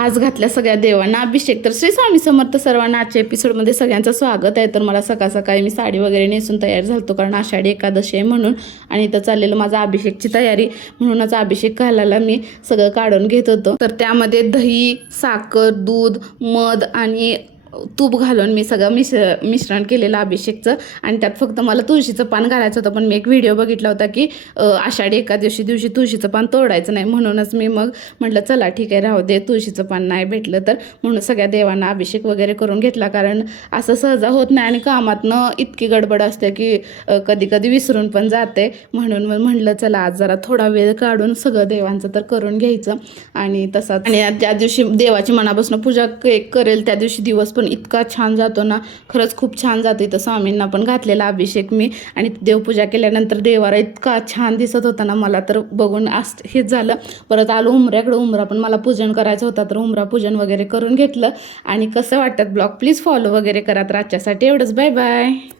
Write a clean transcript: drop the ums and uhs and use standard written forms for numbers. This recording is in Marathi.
आज घातल्या सगळ्या देवांना अभिषेक। तर श्री स्वामी समर्थ सर्वांना आजच्या एपिसोडमध्ये सगळ्यांचं स्वागत आहे। तर मला सकाळ सकाळी मी साडी वगैरे नेसून तयार झालतो कारण आषाढी एकादशी आहे म्हणून, आणि इथं चाललेलं माझा अभिषेकची तयारी, म्हणूनच अभिषेक घालायला मी सगळं काढून घेत होतो। तर त्यामध्ये दही, साखर, दूध, मध आणि तूप घालून मी सगळं मिश्रण केलेलं अभिषेकचं, आणि त्यात फक्त मला तुळशीचं पान घालायचं होतं। पण मी एक व्हिडिओ बघितला होता की आषाढी एकादशी दिवशी तुळशीचं पान तोडायचं नाही, म्हणूनच मी मग म्हटलं चला ठीक आहे राहू दे, तुळशीचं पान नाही भेटलं तर, म्हणून सगळ्या देवांना अभिषेक वगैरे करून घेतला। कारण असं सहजा होत नाही आणि कामातनं इतकी गडबड असते की कधी कधी विसरून पण जाते, म्हणून मग म्हटलं चला आज जरा थोडा वेळ काढून सगळं देवांचं तर करून घ्यायचं। आणि तसाच आणि ज्या दिवशी देवाची मनापासून पूजा करेल त्या दिवशी दिवस पण इतका छान जातो ना, खरंच खूप छान जातो। इथं स्वामींना पण घातलेला अभिषेक मी, आणि देवपूजा केल्यानंतर देवारा इतका छान दिसत होता ना, मला तर बघून हेच झालं। परत आलो उंबऱ्याकडे, उंबरा पण मला पूजन करायचं होता, तर उंबरा पूजन वगैरे करून घेतलं। आणि कसं वाटतं ब्लॉग प्लीज फॉलो वगैरे करा। तर आजच्यासाठी एवढंच, बाय बाय।